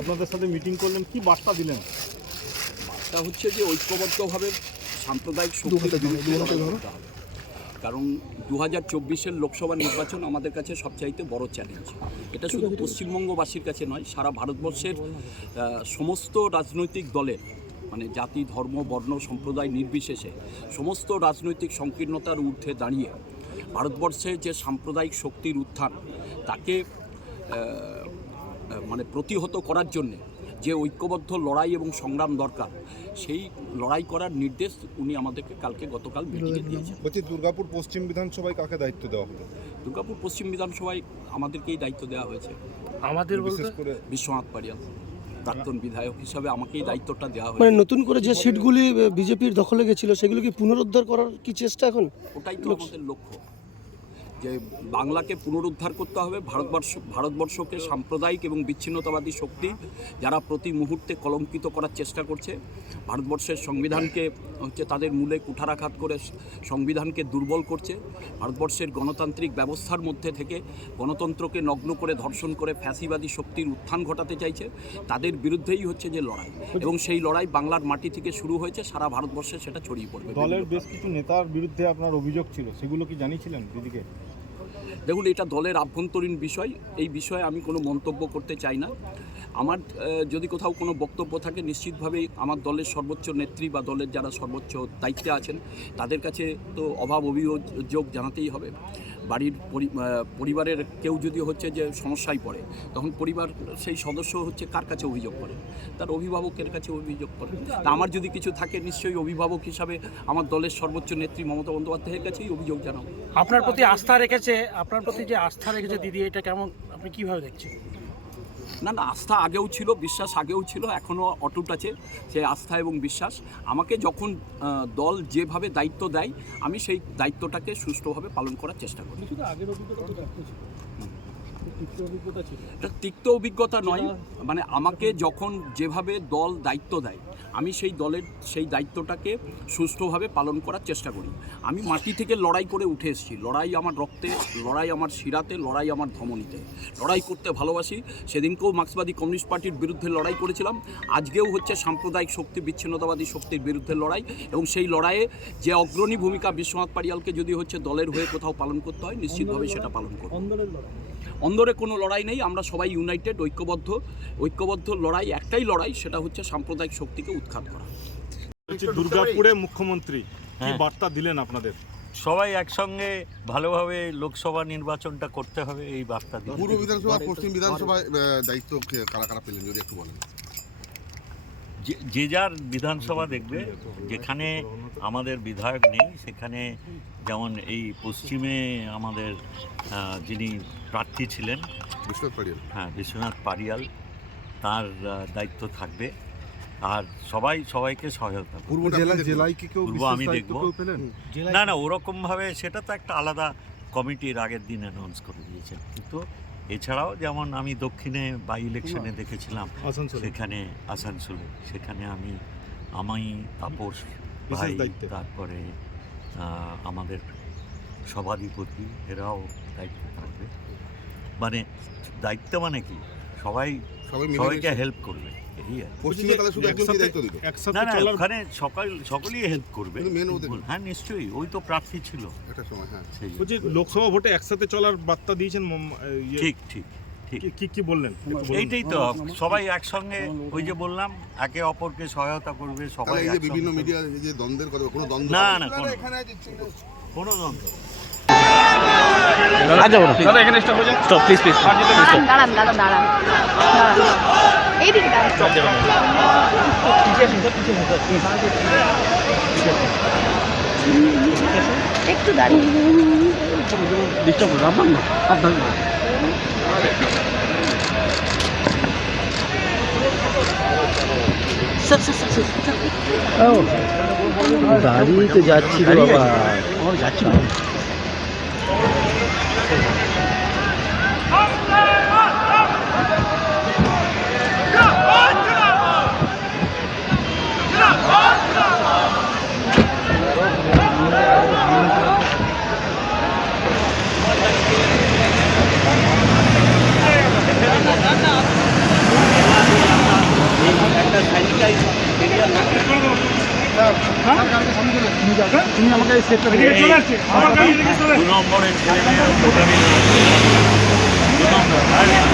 আপনাদের সাথে মিটিং করলেন কি বার্তা দিলেন? বার্তা হচ্ছে যে ঐক্যবদ্ধভাবে সাম্প্রদায়িক শক্তির বিরুদ্ধে হবে। কারণ দু হাজার চব্বিশের লোকসভা নির্বাচন আমাদের কাছে সবচাইতে বড় চ্যালেঞ্জ এটা শুধু পশ্চিমবঙ্গবাসীর কাছে নয় সারা ভারতবর্ষের সমস্ত রাজনৈতিক দলের মানে জাতি ধর্ম বর্ণ সম্প্রদায় নির্বিশেষে সমস্ত রাজনৈতিক সংকীর্ণতার ঊর্ধ্বে দাঁড়িয়ে ভারতবর্ষে যে সাম্প্রদায়িক শক্তির উত্থান তাকে মানে প্রতিহত করার জন্যে যে ঐক্যবদ্ধ লড়াই এবং সংগ্রাম দরকার সেই লড়াই করার নির্দেশ উনি আমাদেরকে কালকে গতকাল মিটিংয়ে দিয়েছেন। বলছি দুর্গাপুর পশ্চিম বিধানসভায় কাকে দায়িত্ব দেওয়া হলো? দুর্গাপুর পশ্চিম বিধানসভায় আমাদেরকেই দায়িত্ব দেওয়া হয়েছে। আমাদের বিশেষ করে বিশ্বনাথ পারিয়াল প্রাক্তন বিধায়ক হিসাবে আমাকেই দায়িত্বটা দেওয়া মানে হয়েছে নতুন করে যে সিটগুলি বিজেপির দখলে গেছিল সেগুলো কি পুনরুদ্ধার করার কি চেষ্টা এখন? ওটাই তো আমাদের লক্ষ্য। যে বাংলাকে পুনরুদ্ধার করতে হবে, ভারতবর্ষ, ভারতবর্ষকে সাম্প্রদায়িক এবং বিচ্ছিন্নতাবাদী শক্তি যারা প্রতি মুহূর্তে কলঙ্কিত করার চেষ্টা করছে। ভারতবর্ষের সংবিধানকে হচ্ছে তাদের মূলে কুঠারাঘাত করে সংবিধানকে দুর্বল করছে। ভারতবর্ষের গণতান্ত্রিক ব্যবস্থার মধ্যে থেকে গণতন্ত্রকে নগ্ন করে ধর্ষণ করে ফ্যাসিবাদী শক্তির উত্থান ঘটাতে চাইছে, তাদের বিরুদ্ধেই হচ্ছে যে লড়াই। এবং সেই লড়াই বাংলার মাটি থেকে শুরু হয়েছে, সারা ভারতবর্ষে সেটা ছড়িয়ে পড়বে। দলের বেশ কিছু নেতার বিরুদ্ধে আপনার অভিযোগ ছিল, সেগুলো কি জানিয়েছিলেন দিদিকে? দেখুন, এটা দলের আভ্যন্তরীণ বিষয়। এই বিষয়ে আমি কোনো মন্তব্য করতে চাই না। আমার যদি কোথাও কোনো বক্তব্য থাকে, নিশ্চিতভাবেই আমার দলের সর্বোচ্চ নেত্রী বা দলের যারা সর্বোচ্চ দায়িত্বে আছেন, তাদের কাছে তো অভাব অভিযোগ জানাতেই হবে। বাড়ির পরিবারের কেউ যদি হচ্ছে যে সমস্যায় পড়ে, তখন পরিবার সেই সদস্য হচ্ছে কার কাছে অভিযোগ করে? তার অভিভাবকের কাছে অভিযোগ করে। তা আমার যদি কিছু থাকে, নিশ্চয়ই অভিভাবক হিসাবে আমার দলের সর্বোচ্চ নেত্রী মমতা বন্দ্যোপাধ্যায়ের কাছেই অভিযোগ জানাব। আপনার প্রতি আস্থা রেখেছে, আপনার প্রতি যে আস্থা রেখেছে দিদি, এটা কেমন? আপনি কীভাবে দেখছেন? না না আস্থা আগেও ছিল বিশ্বাস আগেও ছিল এখনও অটুট আছে সেই আস্থা এবং বিশ্বাস। আমাকে যখন দল যেভাবে দায়িত্ব দেয় আমি সেই দায়িত্বটাকে সুষ্ঠুভাবে পালন করার চেষ্টা করি। এটা তিক্ত অভিজ্ঞতা নয়। মানে আমাকে যখন যেভাবে দল দায়িত্ব দেয় আমি সেই দলের সেই দায়িত্বটাকে সুষ্ঠুভাবে পালন করার চেষ্টা করি। আমি মাটি থেকে লড়াই করে উঠে এসেছি। লড়াই আমার রক্তে লড়াই আমার শিরাতে লড়াই আমার ধমনীতে। লড়াই করতে ভালোবাসি। সেদিনকেও মার্ক্সবাদী কমিউনিস্ট পার্টির বিরুদ্ধে লড়াই করেছিলাম। আজকেও হচ্ছে সাম্প্রদায়িক শক্তি বিচ্ছিন্নতাবাদী শক্তির বিরুদ্ধে লড়াই এবং সেই লড়াইয়ে যে অগ্রণী ভূমিকা বিশ্বনাথ পারিয়ালকে যদি হচ্ছে দলের হয়ে কোথাও পালন করতে হয় নিশ্চিতভাবে সেটা পালন করব। অন্দরে কোনো লড়াই নেই আমরা সবাই ইউনাইটেড ঐক্যবদ্ধ। ঐক্যবদ্ধ লড়াই একটাই লড়াই সেটা হচ্ছে সাম্প্রদায়িক শক্তিকে উৎখাত করা। দুর্গাপুরে মুখ্যমন্ত্রী কি হ্যাঁ। বার্তা দিলেন আপনাদের? সবাই একসঙ্গে ভালোভাবে লোকসভা নির্বাচনটা করতে হবে এই বার্তা পূর্ব বিধানসভা পশ্চিম বিধানসভায় দায়িত্ব কারা কারা পেলেন যদি একটু বলেন। যে- যে যার বিধানসভা দেখবে যেখানে আমাদের বিধায়ক নেই সেখানে যেমন এই পশ্চিমে আমাদের যিনি প্রার্থী ছিলেন বিশ্বনাথ পাড়িয়াল হ্যাঁ বিশ্বনাথ পারিয়াল তার দায়িত্ব থাকবে। আর সবাই সবাইকে সহায়তা পূর্ব জেলা জেলায় কি কেউ পূর্ব আমি দেখব। না না ওরকম ভাবে সেটা তো একটা আলাদা কমিটির আগের দিন অ্যানাউন্স করে দিয়েছেন। কিন্তু এছাড়াও যেমন আমি দক্ষিণে বাই ইলেকশনে দেখেছিলাম সেখানে আসানসোলে। সেখানে আমি আমি তাপস ভাই। তারপরে আমাদের সভাধিপতি এরাও দায়িত্ব থাকবে। মানে দায়িত্ব মানে কি? সবাই সবাই সবাইকে হেল্প করবে। পশ্চিমে তাহলে শুধু একজনকে দায়িত্ব দিল। না না ওখানে সকাল সকলেই হেল্প করবে। কিন্তু main ওদের। হ্যাঁ নিশ্চয়ই ওই তো প্রার্থী ছিল। একটা সময় হ্যাঁ। বলছি লোকসভা ভোটে একসাথে চলার বার্তা দিয়েছেন ইয়ে, ঠিক ঠিক ঠিক। কি- কি বললেন? এইটাই তো সবাই একসঙ্গে ওই যে বললাম একে অপরকে সহায়তা করবে সবাই বিভিন্ন মিডিয়া এই যে দ্বন্দ্বের কথা কোনো দ্বন্দ্ব না না কোনো কোনো দ্বন্দ্ব দাঁড়ান দাঁড়ান। দাঁড়ান। দাঁড়ান এইদিকে দাঁড়ান একটু দাঁড়িয়ে দাঁড়িয়ে তো যাচ্ছি বাবা। যাচ্ছি দাঁড়ান দু নম্বরের ছেলে মেয়েরা ভোটারই নয়। দু নম্বর